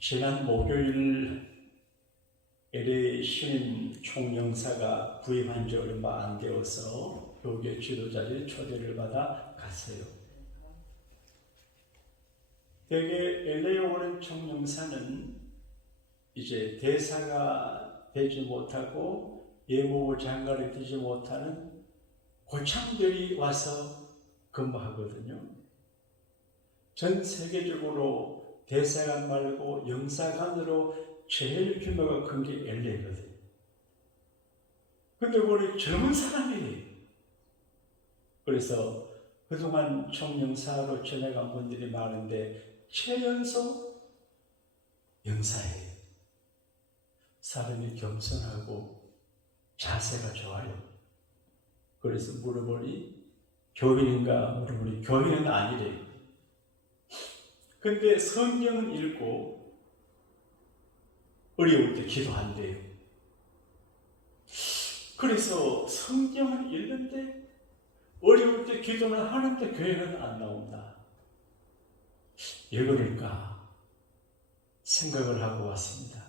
지난 목요일 LA 신임 총영사가 부임한 지 얼마 안 되어서 교계 지도자들이 초대를 받아 갔어요. 대개 LA 오는 총영사는 이제 대사가 되지 못하고 예무부 장관이 되지 못하는 고참들이 와서 근무하거든요. 전 세계적으로 대사관 말고 영사관으로 제일 규모가 큰 게 LA거든요. 근데 우리 젊은 사람이에요. 그래서 그동안 총영사로 지내간 분들이 많은데 최연소 영사예요. 사람이 겸손하고 자세가 좋아요. 그래서 물어보니 교인인가 물어보니 교인은 아니래요. 근데 성경은 읽고 어려울 때 기도한대요. 그래서 성경은 읽는데 어려울 때 기도는 하는데 교회는 안 나온다. 왜 그럴까 생각을 하고 왔습니다.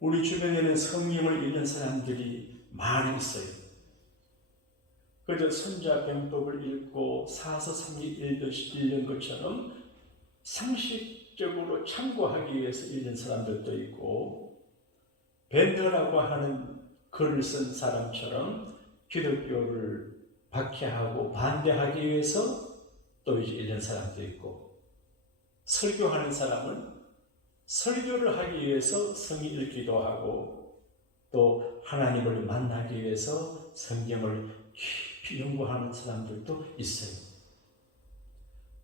우리 주변에는 성경을 읽는 사람들이 많이 있어요. 그저 손자병법을 읽고 사서성리 읽는 것처럼 상식적으로 참고하기 위해서 읽는 사람들도 있고, 밴더라고 하는 글을 쓴 사람처럼 기독교를 박해하고 반대하기 위해서 또 이제 읽는 사람도 있고, 설교하는 사람은 설교를 하기 위해서 성경 읽기도 하고, 또 하나님을 만나기 위해서 성경을 깊이 연구하는 사람들도 있어요.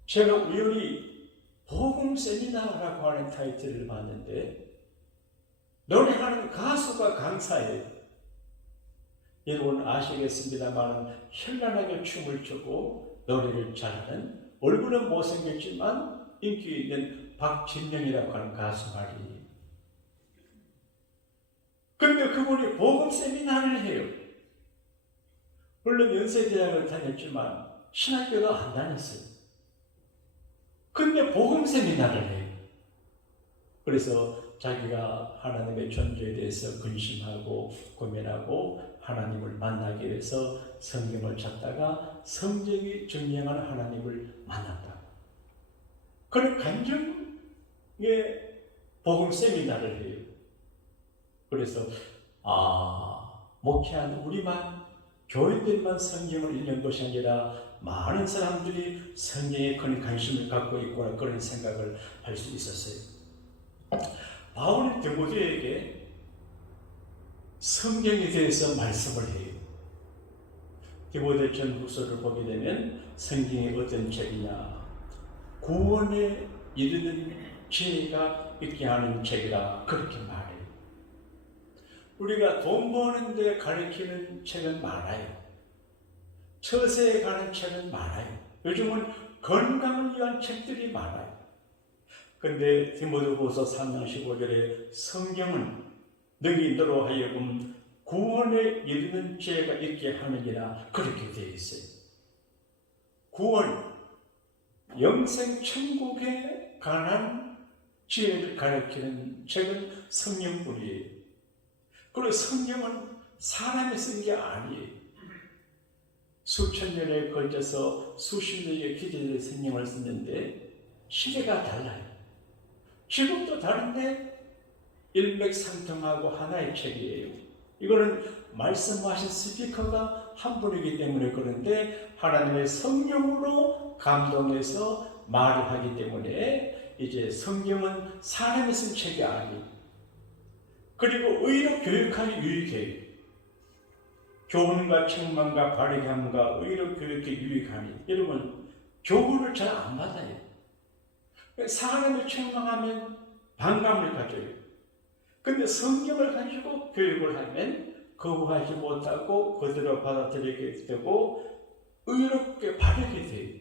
제가 우연히 복음 세미나라고 하는 타이틀을 봤는데 노래하는 가수가 강사예요. 여러분 아시겠습니다만 현란하게 춤을 추고 노래를 잘하는, 얼굴은 못생겼지만 인기 있는 박진영이라고 하는 가수 말이에요. 그런데 그분이 복음 세미나를 해요. 물론 연세대학을 다녔지만 신학교도 안 다녔어요. 근데 복음 세미나를 해요. 그래서 자기가 하나님의 존재에 대해서 근심하고 고민하고 하나님을 만나기 위해서 성경을 찾다가 성경이 증명하는 하나님을 만났다. 그런 간증의 복음 세미나를 해요. 그래서 목회한 우리만, 교인들만 성경을 읽는 것이 아니라 많은 사람들이 성경에 큰 관심을 갖고 있구나, 그런 생각을 할 수 있었어요. 바울이 디모데에게 성경에 대해서 말씀을 해요. 디모데 전후서를 보게 되면 성경이 어떤 책이냐, 구원에 이르는 지혜가 있게 하는 책이라 그렇게 말해요. 우리가 돈 버는데 가르치는 책은 많아요. 처세에 가는 책은 많아요. 요즘은 건강을 위한 책들이 많아요. 근데 디모데후서 3장 15절에 성경은 너희들로 하여금 구원에 이르는 지혜가 있게 하느니라, 그렇게 되어 있어요. 구원, 영생 천국에 관한 지혜를 가르치는 책은 성경뿐이에요. 그리고 성경은 사람이 쓴 게 아니에요. 수천 년에 걸쳐서 수십 년의 기대들의 성경을 썼는데 시대가 달라요. 지금도 다른데 일맥상통하고 하나의 책이에요. 이거는 말씀하신 스피커가 한 분이기 때문에 그런데 하나님의 성령으로 감동해서 말을 하기 때문에 이제 성경은 사람이 쓴 책이 아니에요. 그리고 의로 교육하기 유익해요. 교훈과 책망과 바르게함과 의로 교육에 유익하니, 여러분 교훈을 잘 안 받아요. 사람을 책망하면 반감을 가져요. 근데 성경을 가지고 교육을 하면 거부하지 못하고 그대로 받아들이게 되고 의롭게 바르게 돼요.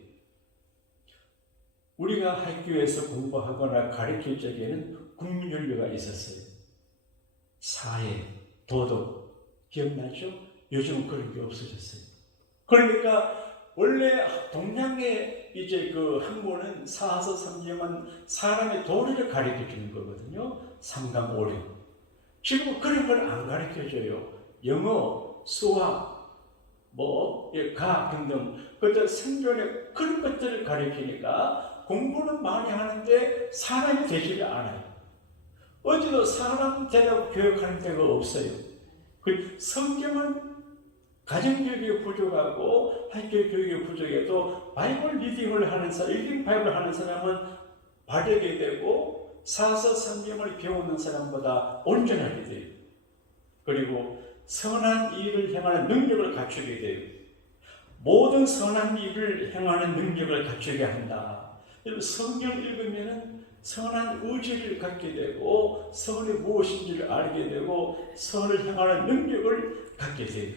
우리가 학교에서 공부하거나 가르칠 적에는 국민윤리가 있었어요. 사회, 도덕 기억나죠? 요즘은 그런 게 없어졌어요. 그러니까 원래 동양의 이제 그 학문은 사서 삼경은 사람의 도리를 가르쳐 주는 거거든요. 삼강오류. 지금은 그런 걸 안 가르쳐 줘요. 영어, 수학, 과학 등등 그것들 생존의 그런 것들을 가르치니까 공부는 많이 하는데 사람이 되지를 않아요. 어디도 사람 되라고 교육하는 데가 없어요. 그 성경은 가정교육이 부족하고 학교교육이 부족해도 바이블 리딩을 하는 사람, 리딩 바이블 하는 사람은 바르게 되고 사서 성경을 배우는 사람보다 온전하게 돼요. 그리고 선한 일을 행하는 능력을 갖추게 돼요. 모든 선한 일을 행하는 능력을 갖추게 한다. 성경을 읽으면 선한 의지를 갖게 되고 선이 무엇인지를 알게 되고 선을 행하는 능력을 갖게 돼요.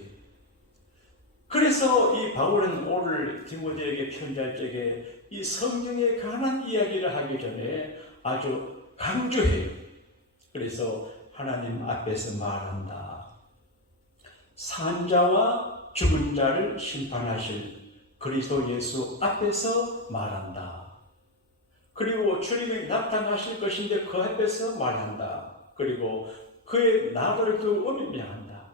그래서 이 바울은 오늘 디모데에게 편지할 적에 이 성경에 관한 이야기를 하기 전에 아주 강조해요. 그래서 하나님 앞에서 말한다. 산자와 죽은 자를 심판하실 그리스도 예수 앞에서 말한다. 그리고 주님이 나타나실 것인데 그 앞에서 말한다. 그리고 그의 나를 두고 의미한다.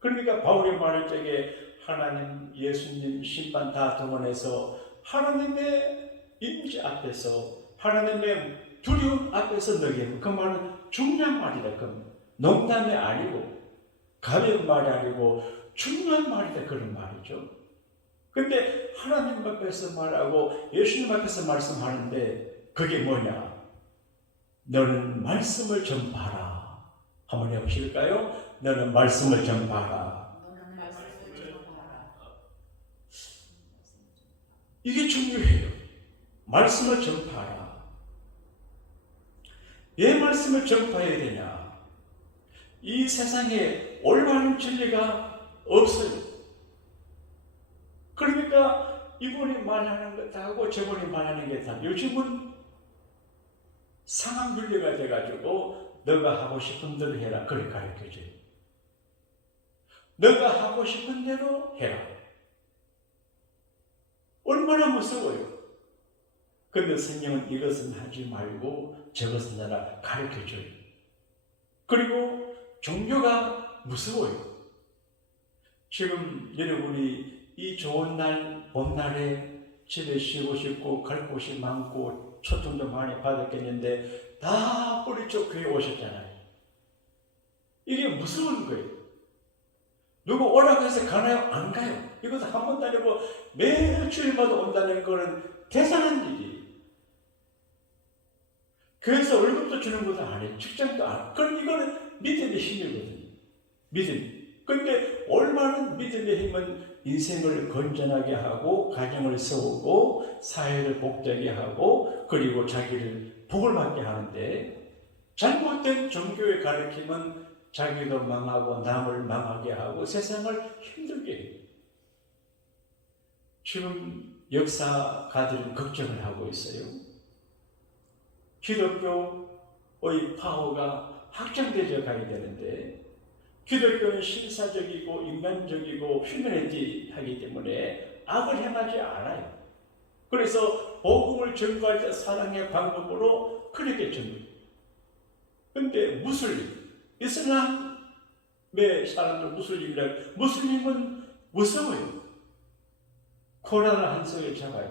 그러니까 바울이 말할 적에 하나님, 예수님, 심판 다 동원해서 하나님의 임재 앞에서 하나님의 두려움 앞에서 너희는 그 말은 중요한 말이다. 그 농담이 아니고 가벼운 말이 아니고 중요한 말이다. 그런 말이죠. 근데 하나님 앞에서 말하고 예수님 앞에서 말씀하는데 그게 뭐냐? 너는 말씀을 전파하라. 한번 해보실까요? 너는 말씀을 전파하라. 이게 중요해요. 말씀을 전파하라. 왜 말씀을 전파해야 되냐? 이 세상에 올바른 진리가 없어요. 그러니까 이분이 말하는 것 다 하고 저분이 말하는 게 다 요즘은 상황 분리가 돼가지고 너가 하고 싶은 대로 해라. 그렇게 가르쳐줘요. 너가 하고 싶은 대로 해라. 얼마나 무서워요. 근데 성경은 이것은 하지 말고 저것은 하라 가르쳐줘요. 그리고 종교가 무서워요. 지금 여러분이 이 좋은 날, 봄날에 집에 쉬고 싶고 갈 곳이 많고 초청도 많이 받았겠는데 다 뿌리쳐 교회 오셨잖아요. 이게 무서운 거예요. 누구 오라고 해서 가나요? 안 가요. 이것도 한 번도 아니고 매일 주일마다 온다는 거는 대단한 일이에요. 교회에서 월급도 주는 것도 아니에요. 직장도 안 해요. 그럼 이거는 믿음의 힘이거든요. 믿음. 근데 올바른 믿음의 힘은 인생을 건전하게 하고 가정을 세우고 사회를 복되게 하고 그리고 자기를 복을 받게 하는데 잘못된 종교의 가르침은 자기도 망하고 남을 망하게 하고 세상을 힘들게 해요. 지금 역사가들은 걱정을 하고 있어요. 기독교의 파워가 확장되어 가야 되는데 기독교는 신사적이고 인간적이고 휴머니티 하기 때문에 악을 행하지 않아요. 그래서 복음을 전가할 때 사랑의 방법으로 그렇게 전합니다. 근데 무슬림, 이슬람의 사람들 무슬림은 무서워요. 코란을 한 손에 잡아요.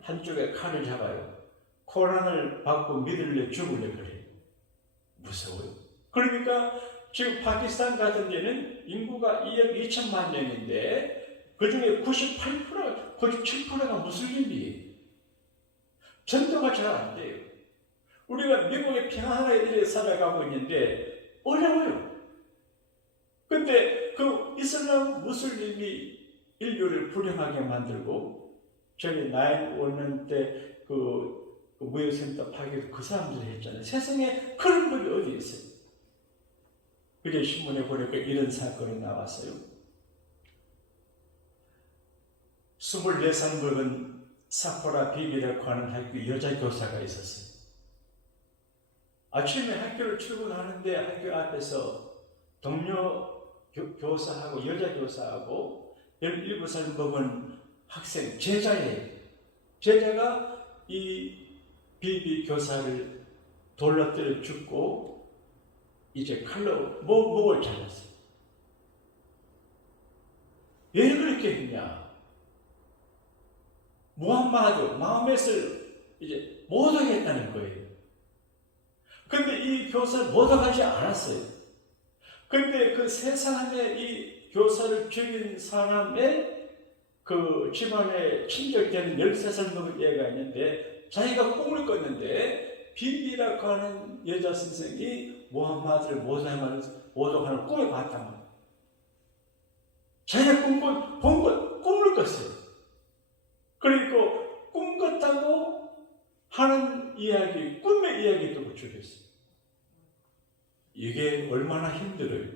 한쪽에 칼을 잡아요. 코란을 받고 믿을래 죽을래 그래요. 무서워요. 그러니까 지금 파키스탄 같은 데는 인구가 2억 2천만 명인데 그 중에 98%가 97%가 무슬림이에요. 전도가 잘 안 돼요. 우리가 미국의 평화에 살아가고 있는데 어려워요. 근데 그 이슬람 무슬림이 인류를 불행하게 만들고 저희 9/11 때 그 무역센터 파괴도 그 사람들이 했잖아요. 세상에 그런 법이 어디 있어요? 그제 신문에 보니까 이런 사건이 나왔어요. 24살 먹은 사포라 비비라고 하는 학교 여자 교사가 있었어요. 아침에 학교를 출근하는데 학교 앞에서 동료 교사하고 여자 교사하고 17살 먹은 학생, 제자예요. 제자가 이 비비 교사를 돌로 때려 죽고 이제 칼로 목을 잘랐어요. 왜 그렇게 했냐? 마음에서 이제 모독했다는 거예요. 근데 이 교사를 모독하지 않았어요. 근데 그 세 사람의 이 교사를 죽인 사람의 그 집안에 친척되는 13살 먹은 애가 있는데 자기가 꿈을 꿨는데 비비라고 하는 여자 선생이 무함마드를 모독하는 꿈을 봤단 말이에요. 자기가 꿈을 꿨어요. 그리고 꿈 꿨다고 하는 이야기, 꿈의 이야기 또 죽였어요. 이게 얼마나 힘들어요.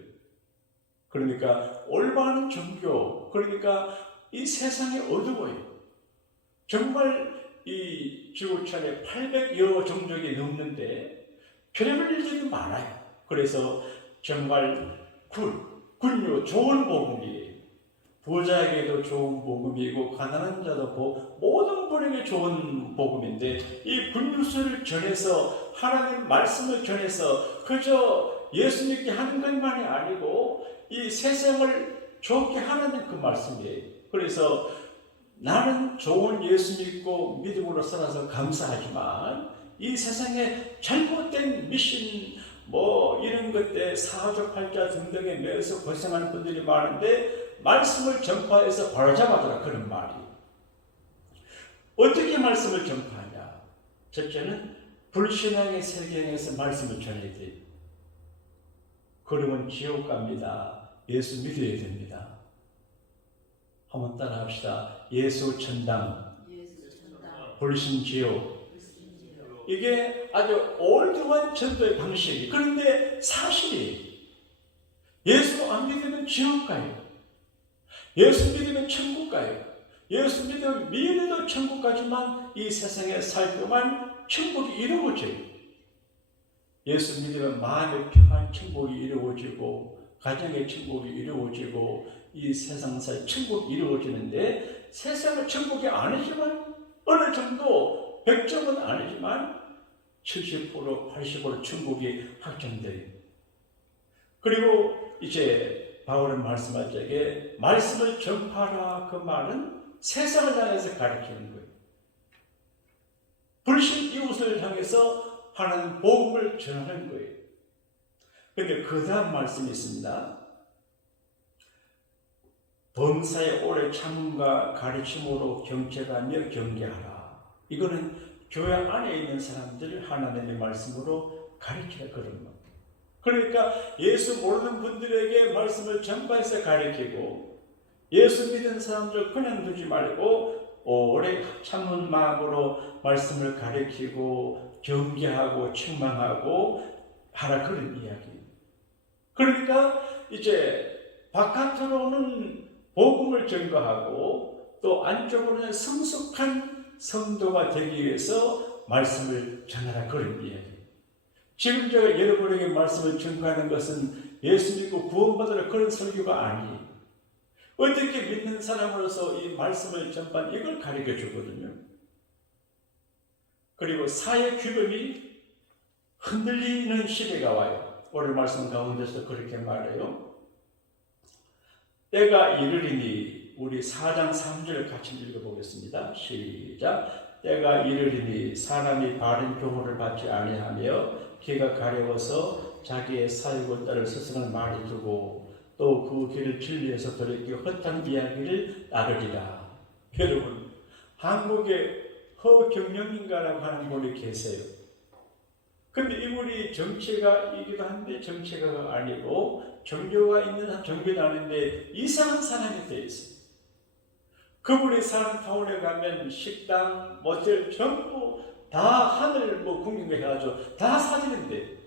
그러니까 올바른 종교, 그러니까 이 세상이 어두워요. 정말 이 지구촌에 800여 종족이 넘는데 별의별 일들이 많아요. 그래서 정말 굴요 좋은 복음이에요. 부자에게도 좋은 복음이고 가난한 자도 모든 분에게 좋은 복음인데 이 굿뉴스를 전해서 하나님 말씀을 전해서 그저 예수 믿게 하는 것만이 아니고 이 세상을 좋게 하는 그 말씀이에요. 그래서 나는 좋은 예수 믿고 믿음으로 살아서 감사하지만 이 세상에 잘못된 미신 이런 것들 사주팔자 등등에 매여서 고생하는 분들이 많은데 말씀을 전파해서 바로잡아줘라 그런 말이. 어떻게 말씀을 전파하냐? 첫째는 불신앙의 세계에서 말씀을 전해야 돼요. 그러면 지옥 갑니다. 예수 믿어야 됩니다. 한번 따라 합시다. 예수 천당, 불신 지옥. 이게 아주 올드한 전도의 방식이. 그런데 사실이 예수 안 믿으면 지옥 가요. 예수 믿으면 천국 가요. 예수 믿으면 미래도 천국 가지만 이 세상에 살 동안 천국이 이루어져요. 예수 믿으면 마음의 평안 천국이 이루어지고 가정의 천국이 이루어지고 이 세상 살 천국이 이루어지는데 세상은 천국이 아니지만 어느 정도 100점은 아니지만 70% 80% 천국이 확정돼요. 그리고 이제 바울은 말씀할 적에 말씀을 전파하라 그 말은 세상을 향해서 가르치는 거예요. 불신 이웃을 향해서 하나님 복음을 전하는 거예요. 그런데 그 다음 말씀이 있습니다. 범사에 오래 참음과 가르침으로 경책하며 경계하라. 이거는 교회 안에 있는 사람들을 하나님의 말씀으로 가르치라 그런 겁니다. 그러니까 예수 모르는 분들에게 말씀을 전파해서 가르치고 예수 믿는 사람들 그냥 두지 말고 오래 참는 마음으로 말씀을 가르치고 경계하고 책망하고 하라 그런 이야기입니다. 그러니까 이제 바깥으로는 복음을 전가하고 또 안쪽으로는 성숙한 성도가 되기 위해서 말씀을 전하라 그런 이야기입니다. 지금 제가 여러분에게 말씀을 전가하는 것은 예수 믿고 구원받으라 그런 설교가 아니에요. 어떻게 믿는 사람으로서 이 말씀을 전반 이걸 가르쳐 주거든요. 그리고 사회 규범이 흔들리는 시대가 와요. 오늘 말씀 가운데서 그렇게 말해요. 때가 이르리니 우리 4장 3절 같이 읽어보겠습니다. 시작. 때가 이르리니 사람이 바른 교훈을 받지 아니하며 귀가 가려워서 자기의 사육을 따를 스승을 많이 두고 또 그 길을 진리에서 돌이켜 헛한 이야기를 나르리라. 여러분, 한국에 허경영인가라고 하는 분이 계세요. 근데 이분이 정치가이기도 한데 정치가가 아니고 종교가 있는 종교는 아닌데 이상한 사람이 되어 있어요. 그분이 사는 타운에 가면 식당, 모텔 전부 다 하늘 궁경을 해가지고 다 사지는데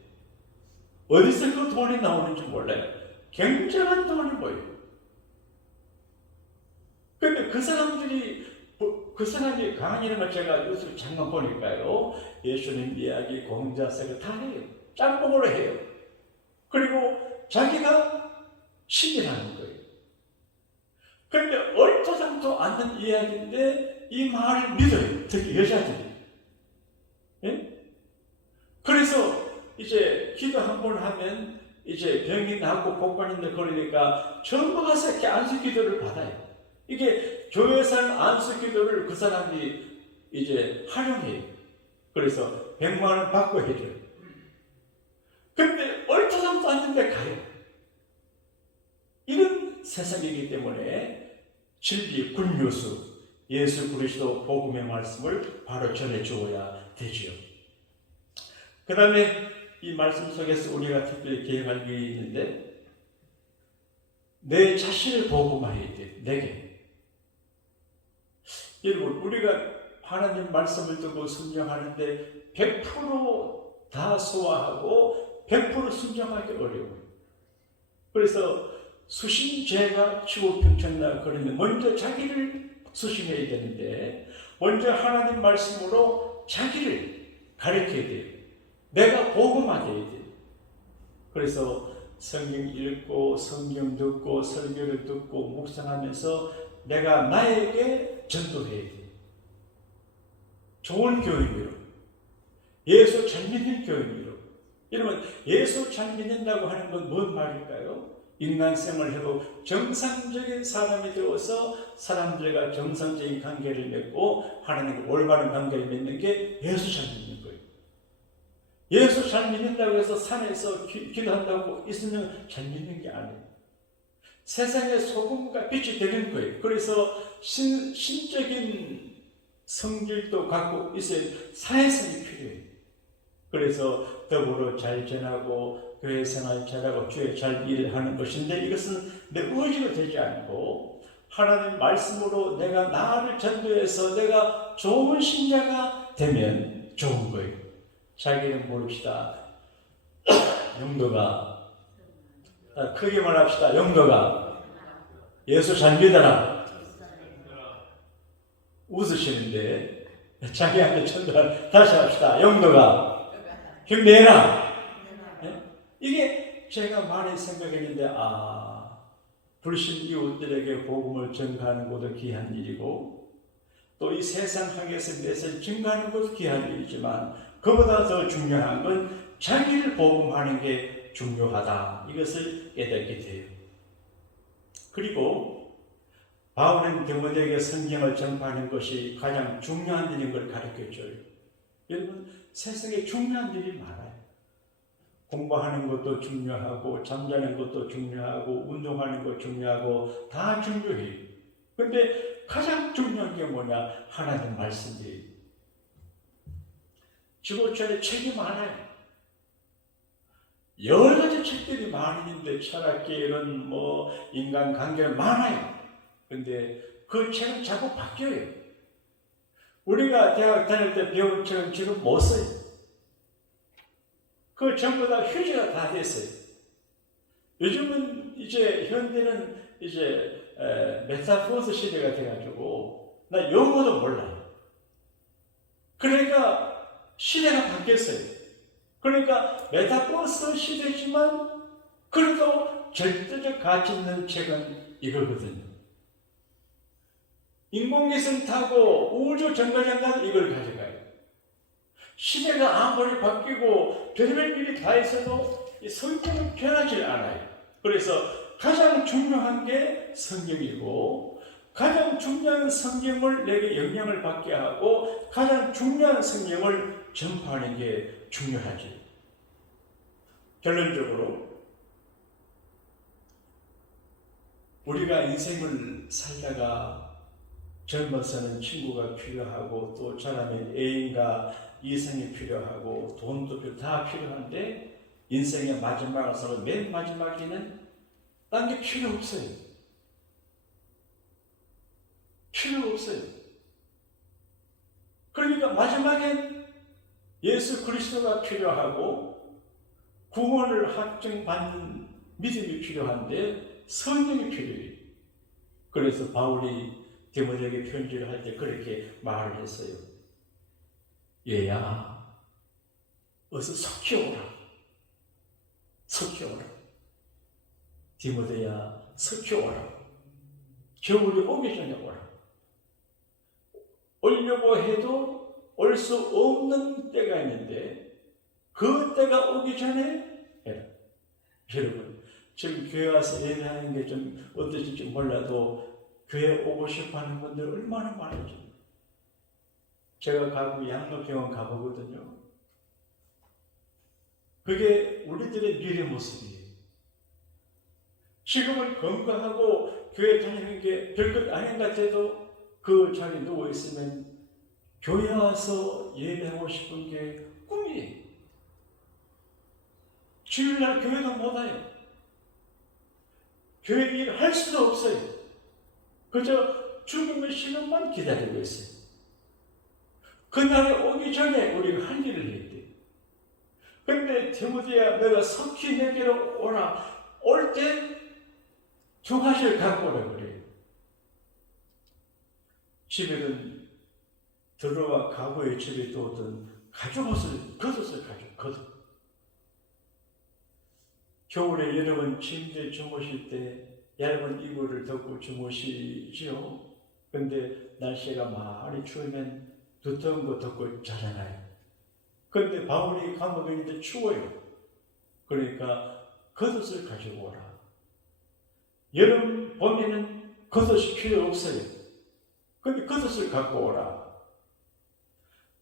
어디서 그 돈이 나오는지 몰라요. 굉장한 돈이 보여요. 근데 그 사람이 강의하는 걸 제가 뉴스를 잠깐 보니까요. 예수님 이야기, 공자세를 다 해요. 짬뽕으로 해요. 그리고 자기가 신이라는 거예요. 그런데 얼토당토 않는 이야기인데 이 말을 믿어요. 특히 여자들이. 예? 그래서 이제 기도 한 번 하면 이제 병이 낫고 복관인데 그러니까 전부 가서 이렇게 안수 기도를 받아요. 이게 교회에서 하는 안수 기도를 그 사람이 이제 활용해요. 그래서 100만 원 받고 해줘요. 근데 얼토당토 않는데 가요. 이런 세상이기 때문에 진리, 굿뉴스, 예수 그리스도 복음의 말씀을 바로 전해 주어야 되지요. 그 다음에 이 말씀 속에서 우리가 특별히 기억할 게 있는데, 내 자신을 복음화해야 돼. 내게. 여러분, 우리가 하나님 말씀을 듣고 순종하는데 100%다 소화하고 100% 순종하기 어려워요. 그래서 수심제가 치고평천나 그러면 먼저 자기를 수심해야 되는데, 먼저 하나님 말씀으로 자기를 가르쳐야 돼요. 내가 복음화돼야 돼요. 그래서 성경 읽고 성경 듣고 설교를 듣고 묵상하면서 내가 나에게 전도해야 돼요. 좋은 교육으로, 예수 잘 믿는 교육으로. 여러분, 예수 잘 믿는다고 하는 건 뭔 말일까요? 인간생활을 해도 정상적인 사람이 되어서 사람들과 정상적인 관계를 맺고 하나님과 올바른 관계를 맺는 게 예수 잘 믿는 거예요. 예수 잘 믿는다고 해서 산에서 기도한다고 있으면 잘 믿는 게 아니에요. 세상의 소금과 빛이 되는 거예요. 그래서 신적인 성질도 갖고 있어야 사회성이 필요해요. 그래서 더불어 잘 지나고 교회 생활 잘하고 주에 잘 일하는 것인데, 이것은 내 의지로 되지 않고 하나님 말씀으로 내가 나를 전도해서 내가 좋은 신자가 되면 좋은 거예요. 자기는 모릅시다. 영도가, 크게 말합시다. 영도가 예수 잘 믿어라. 웃으시는데 자기한테 전도할, 다시 합시다. 영도가 힘내라. 네? 이게 제가 많이 생각했는데, 불신 이웃들에게 복음을 전가하는 것도 귀한 일이고, 또 이 세상에서 넷을 증가하는 것도 귀한 일이지만, 그보다 더 중요한 건 자기를 복음하는 게 중요하다. 이것을 깨닫게 돼요. 그리고 바울은 디모데에게 성경을 전파하는 것이 가장 중요한 일인 걸 가르쳐줘요. 여러분, 세상에 중요한 일이 많아요. 공부하는 것도 중요하고, 잠자는 것도 중요하고, 운동하는 것도 중요하고, 다 중요해요. 근데 가장 중요한 게 뭐냐? 하나님 말씀이에요. 지구촌에 책이 많아요. 여러 가지 책들이 많이 있는데, 철학계는 인간관계 많아요. 근데 그 책은 자꾸 바뀌어요. 우리가 대학 다닐 때 배운 책은 지금 못 써요. 그 전부 다 휴지가 다 됐어요. 요즘은 이제 현대는 이제 메타포스 시대가 돼가지고 나 영어도 몰라요. 그러니까 시대가 바뀌었어요. 그러니까 메타포스 시대지만 그래도 절대적 가치 있는 책은 이거거든요. 인공위성 타고 우주 정거장간 이걸 가져가요. 시대가 아무리 바뀌고 별별 일이 다 있어도 이 성경은 변하지 않아요. 그래서 가장 중요한 게 성경이고, 가장 중요한 성경을 내게 영향을 받게 하고 가장 중요한 성경을 전파하는 게 중요하지. 결론적으로 우리가 인생을 살다가 젊어서는 친구가 필요하고, 또 자라면 애인과 이성이 필요하고, 돈도 다 필요한데, 인생의 마지막을 살고 맨 마지막에는 딴 게 필요 없어요. 필요 없어요. 그러니까 마지막엔 예수 그리스도가 필요하고, 구원을 확증받는 믿음이 필요한데 성령이 필요해요. 그래서 바울이 디모데에게 편지를 할 때 그렇게 말을 했어요. 얘야, 어서 속히 오라. 속히 오라. 디모데야, 속히 오라. 겨울이 오기 전에 오라. 오려고 해도 올 수 없는 때가 있는데 그 때가 오기 전에 해라. 여러분, 지금 교회 와서 예배하는 게 좀 어떠실지 몰라도 교회 오고 싶어 하는 분들 얼마나 많은지. 제가 가고 양로병원 가보거든요. 그게 우리들의 미래 모습이에요. 지금은 건강하고 교회 다니는 게 별것 아닌 것 같아도 그 자리에 누워있으면 교회 와서 예배하고 싶은 게 꿈이에요. 주일날 교회도 못 와요. 교회 일 할 수도 없어요. 그저 죽음의 시간만 기다리고 있어요. 그날이 오기 전에 우리가 할 일을 해야 돼. 근데 디모데야, 너가 속히 내게로 오라. 올 때 두 가지를 갖고 오라 그래요. 집에는 들어와 가구의 집에 또 어떤 가죽옷을 겉옷을 겉옷. 겨울에 여러분 침대에 주무실 때 얇은 이불을 덮고 주무시지요. 근데 날씨가 많이 추우면 두터운 거 덮고 자잖아요. 근데 바울이 감옥에 있는데 추워요. 그러니까 겉옷을 가지고 오라. 여름, 봄에는 겉옷이 필요 없어요. 근데 겉옷을 갖고 오라.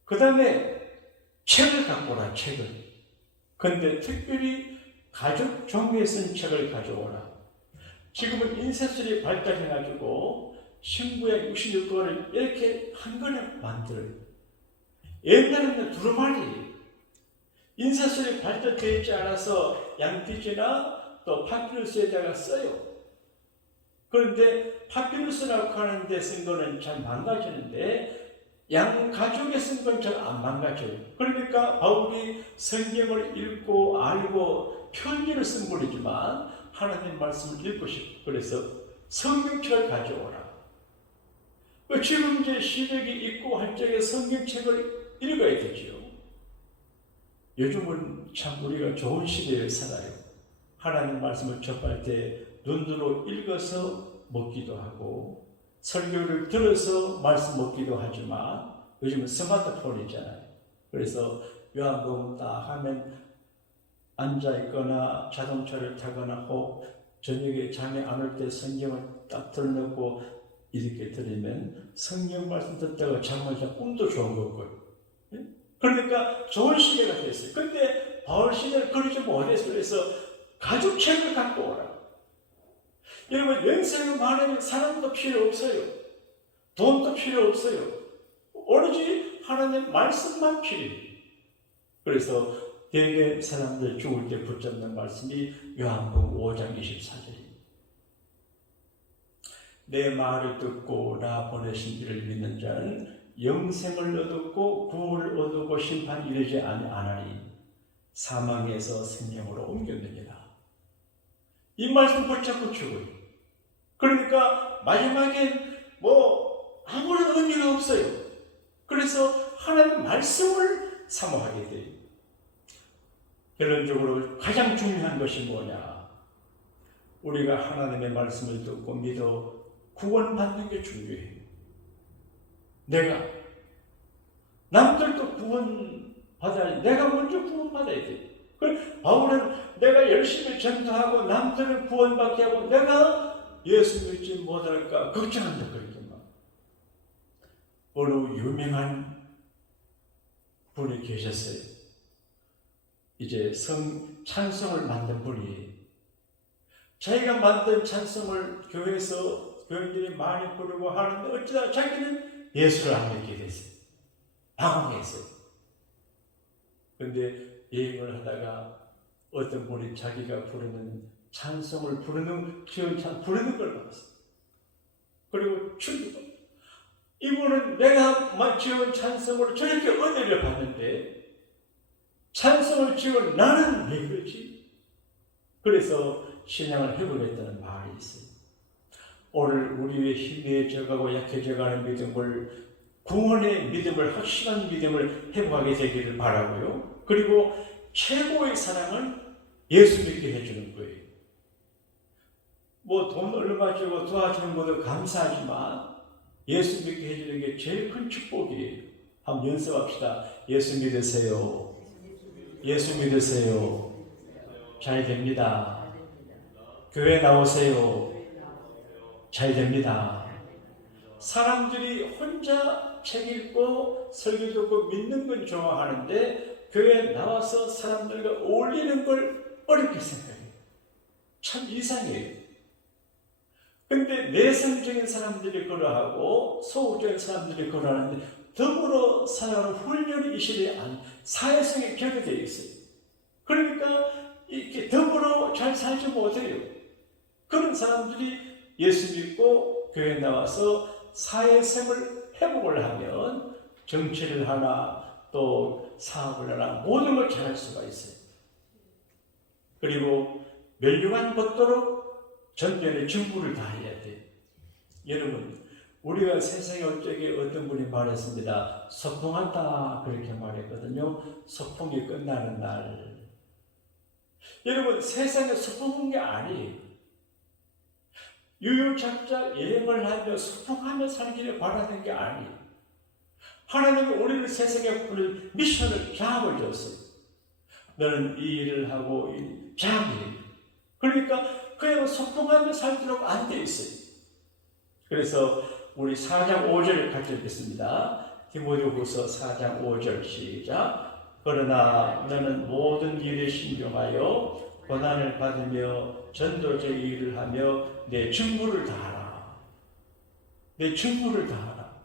그 다음에 책을 갖고 오라, 책을. 근데 특별히 가죽 종이에 쓴 책을 가져오라. 지금은 인쇄술이 발달해가지고 신구약 66권을 이렇게 한 권에 만들어요. 옛날에는 두루마리, 인쇄술이 발달되어 있지 않아서 양피지나 또 파피루스에다가 써요. 그런데 파피루스라고 하는 데 쓴 거는 잘 망가지는데 양가죽에 쓴 건 잘 안 망가져요. 그러니까 바울이 성경을 읽고 알고 편지를 쓴 분이지만 하나님 말씀을 읽고 싶고 그래서 성경책을 가져오라. 지금 이제 시력이 있고 할 적에 성경책을 읽어야 되지요. 요즘은 참 우리가 좋은 시대에 살아요. 하나님 말씀을 접할 때 눈으로 읽어서 먹기도 하고 설교를 들어서 말씀 먹기도 하지만 요즘은 스마트폰이잖아요. 그래서 요한복음 딱 하면 앉아있거나 자동차를 타거나 혹 저녁에 잠이 안 올 때 성경을 딱 들어놓고 이렇게 들으면 성경 말씀 듣다가 잠을 자 꿈도 좋은 거고요. 그러니까 좋은 시대가 됐어요. 근데 바울 시대를 그러지 못해서 그래서 가죽책을 갖고 오라. 여러분 영생이 많으면 사람도 필요 없어요. 돈도 필요 없어요. 오로지 하나님 말씀만 필요해요. 그래서 대개 사람들 죽을 때 붙잡는 말씀이 요한복음 5장 24절입니다. 내 말을 듣고 나 보내신 이를 믿는 자는 영생을 얻었고 구원을 얻고 심판이 이르지 아니하니 사망에서 생명으로 옮겼느니라. 이 말씀 붙잡고 죽어요. 그러니까 마지막엔 아무런 의미가 없어요. 그래서 하나님 말씀을 사모하게 돼요. 결론적으로 가장 중요한 것이 뭐냐? 우리가 하나님의 말씀을 듣고 믿어 구원받는 게 중요해요. 내가 남들도 구원받아야 내가 먼저 구원받아야 돼. 그래 바울은 내가 열심히 전도하고 남들을 구원받게 하고 내가 예수 믿지 못할까 걱정한다 그랬더만 어느 유명한 분이 계셨어요. 이제 찬송을 만든 분이 자기가 만든 찬송을 교회에서 교인들이 많이 부르고 하는데 어쩌다 자기는 예수를 안 믿게 됐어요. 방황했어요. 그런데 여행을 하다가 어떤 분이 자기가 부르는 찬송을 부르는 걸 봤어요. 그리고 충격. 이분은 내가 지은 찬송으로 저렇게 은혜를 받는데 찬송을 지은 나는 왜 그러지? 그래서 신앙을 회복했다는 말이 있어요. 오늘 우리의 희미해져가고 약해져가는 믿음을 구원의 믿음을 확실한 믿음을 회복하게 되기를 바라고요. 그리고 최고의 사랑은 예수 믿게 해주는 거예요. 뭐 돈 얼마 주고 도와주는 것도 감사하지만 예수 믿게 해주는 게 제일 큰 축복이에요. 한번 연습합시다. 예수 믿으세요. 예수 믿으세요. 잘 됩니다. 교회 나오세요. 잘 됩니다. 사람들이 혼자 책 읽고 설교 듣고 믿는 건 좋아하는데 교회에 나와서 사람들과 어울리는 걸 어렵게 생각해요. 참 이상해요. 근데 내성적인 사람들이 그러하고 소극적인 사람들이 그러하는데 더불어 살아가는 훈련이 이 시대에 사회성이 결여되어 있어요. 그러니까 이렇게 더불어 잘 살지 못해요. 그런 사람들이 예수 믿고 교회에 나와서 사회생을 회복을 하면 정치를 하나 또 사업을 하나 모든 걸 잘할 수가 있어요. 그리고 멸류관 벗도록 전면에 증부를 다해야 돼요. 여러분, 우리가 세상에 올 적에 어떤 분이 말했습니다. 소풍한다 그렇게 말했거든요. 소풍이 끝나는 날. 여러분, 세상에 소풍한 게 아니에요. 유유작작 여행을 하며 소풍하며 살기를 바라는 게 아니에요. 하나님이 우리를 세상에 부른 미션을 장을 줬어요. 너는 이 일을 하고 장이에요. 그러니까 그냥 소풍하며 살도록 안 돼 있어요. 그래서 우리 4장 5절 같이 읽겠습니다. 디모데후서 4장 5절 시작. 그러나 너는 모든 일에 신중하여 고난을 받으며 전도자의 일을 하며 내 직무를 다하라. 내 직무를 다하라.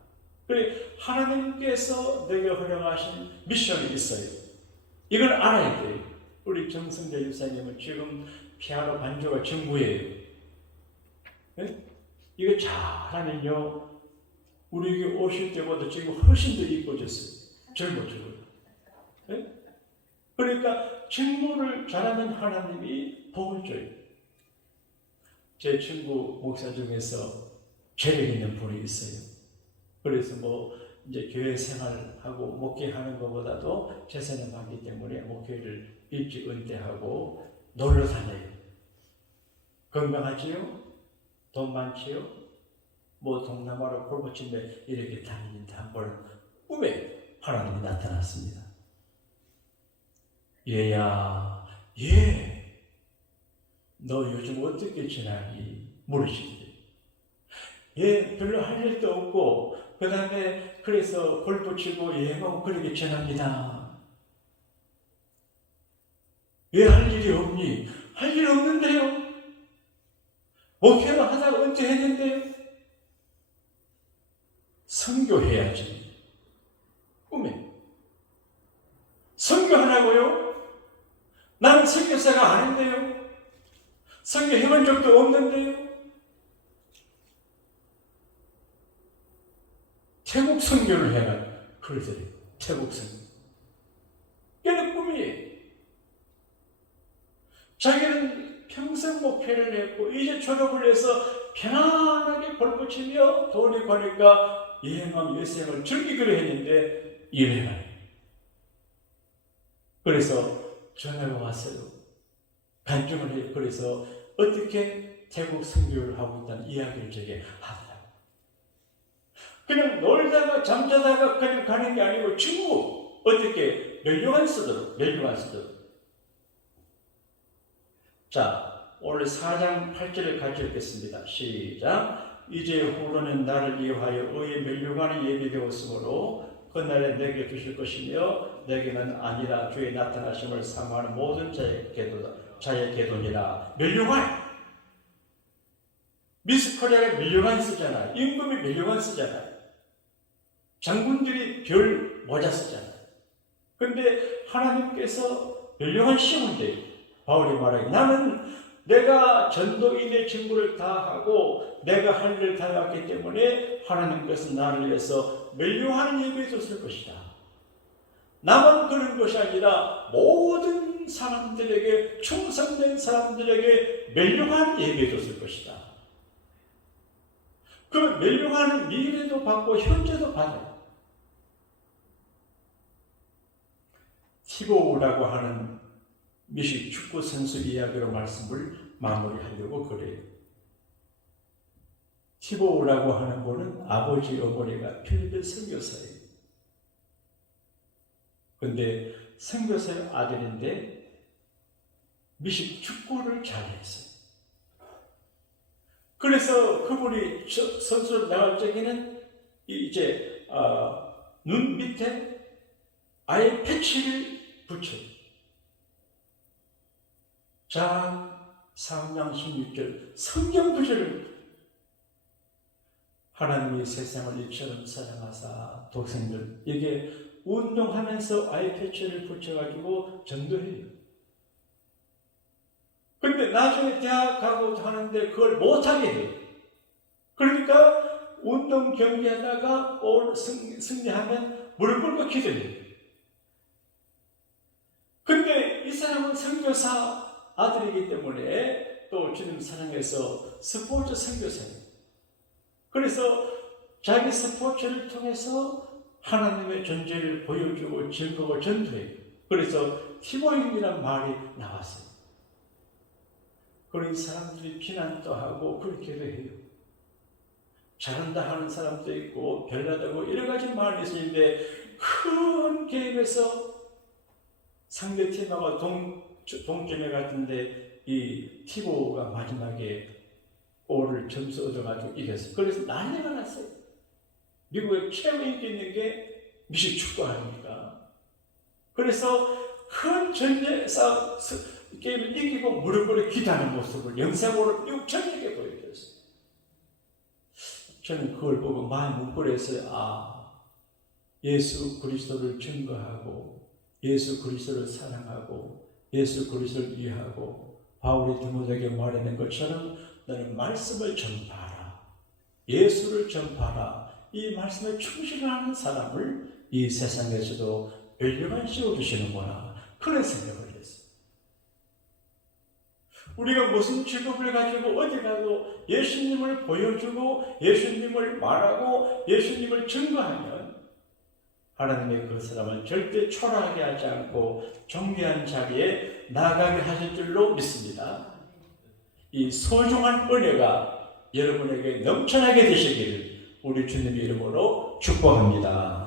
그래, 하나님께서 내게 허용하신 미션이 있어요. 이걸 알아야 돼요. 우리 정성재 유사님은 지금 피아노 반주가 전부예요. 네? 이거 잘하면요, 우리 여기 오실 때보다 지금 훨씬 더 이뻐졌어요. 젊어지고. 네? 그러니까 직무를 잘하면 하나님이 복을 줘요. 제 친구 목사 중에서 재력 있는 분이 있어요. 그래서 뭐 이제 교회 생활하고 목회하는 것보다도 재산을 많기 때문에 목회를 일찍 은퇴하고 놀러 다녀요. 건강하지요? 돈 많지요? 뭐 동남아로 골프치며 이렇게 다니는데 한 번 꿈에 하나님이 나타났습니다. 얘야, 얘, 너 요즘 어떻게 지내니? 물으시더래요. 얘 별로 할 일도 없고 그 다음에 그래서 골프 치고 여행하고 그렇게 지납니다. 왜 할 일이 없니? 할 일 없는데요. 목회를 하다가 은퇴했는데요. 선교해야지. 꿈에. 선교하라고요? 나는 선교사가 아닌데요. 선교해본 적도 없는데요. 태국 선교를 해라. 그러더래요. 태국 선교. 이게 꿈이에요. 자기는 평생 목회를 했고 이제 졸업을 해서 편안하게 골프 치며 돈이 가니까 여행하며 여생을 즐기기로 했는데 일해가요. 그래서 전화가 왔어요. 간증을 해요. 그래서 어떻게 태국 선교를 하고 있다는 이야기를 제게 하더라고요. 그냥 놀다가 잠자다가 그냥 가는 게 아니고 친구 어떻게 멸류관 쓰도록. 자, 오늘 4장 8절을 같이 읽겠습니다. 시작. 이제 후로는 나를 위하여 의의 멸류관이 예비되었으므로 그날에 내게 주실 것이며 내게는 아니라 주의 나타나심을 사모하는 모든 자의 계도니라. 멸류관. 미스코리아가 멸류관 쓰잖아요. 임금이 멸류관 쓰잖아요. 장군들이 별 모자 쓰잖아요. 근데 하나님께서 멸류관 씌운대요. 바울이 말하기, 나는 내가 전도인의 직무를 다하고 내가 할 일을 다해왔기 때문에 하나님께서 나를 위해서 멸류관을 예비해 줬을 것이다. 나만 그런 것이 아니라 모든 사람들에게, 충성된 사람들에게 멸류관을 예비해 줬을 것이다. 그 멸류관은 미래도 받고 현재도 받아요. 티보우라고 하는 미식 축구 선수 이야기로 말씀을 마무리하려고 그래요. 티보라고 하는 분은 아버지 어머니가 필리핀 선교사예요. 근데 선교사의 아들인데 미식 축구를 잘했어요. 그래서 그분이 선수로 나갈 적에는 이제 눈 밑에 아예 패치를 붙여요. 자, 3장 16절 성경 구절을 하나님이 세상을 이처럼 사랑하사 독생들 이게 운동하면서 아이 패치를 붙여가지고 전도해요. 근데 나중에 대학 가고 하는데 그걸 못하게 해요. 그러니까 운동 경기하다가 승리하면 무릎 꿇고 기도해요. 근데 이 사람은 선교사 아들이기 때문에 또 주님 사랑해서 스포츠 선교사예요. 그래서 자기 스포츠를 통해서 하나님의 존재를 보여주고 증거고 전도해요. 그래서 티모인이라는 말이 나왔어요. 그런 사람들이 비난도 하고 그렇게도 해요. 잘한다 하는 사람도 있고 별나다고 여러 가지 말이 있는데 큰 게임에서 상대팀하고 동점에 갔는데 이 티보가 마지막에 골을 점수 얻어가지고 이겼어요. 그래서 난리가 났어요. 미국에 최고 인기 있는 게 미식 축구 아닙니까? 그래서 큰 전제 싸움 게임을 이기고 무릎 꿇고 기도하는 모습을 영상으로 미국 전역에 보여줬어요. 저는 그걸 보고 마음이 뭉클해서 예수 그리스도를 증거하고 예수 그리스도를 사랑하고 예수 그리스도를 이해하고 바울이 디모데에게 말하는 것처럼 너는 말씀을 전파하라. 예수를 전파하라. 이 말씀에 충실하는 사람을 이 세상에서도 훌륭한 씌워주시는구나. 그런 생각을 했어요. 우리가 무슨 직업을 가지고 어디 가도 예수님을 보여주고 예수님을 말하고 예수님을 증거하면 하나님의 그 사람을 절대 초라하게 하지 않고 존귀한 자리에 나가게 하실 줄로 믿습니다. 이 소중한 은혜가 여러분에게 넘쳐나게 되시기를 우리 주님의 이름으로 축복합니다.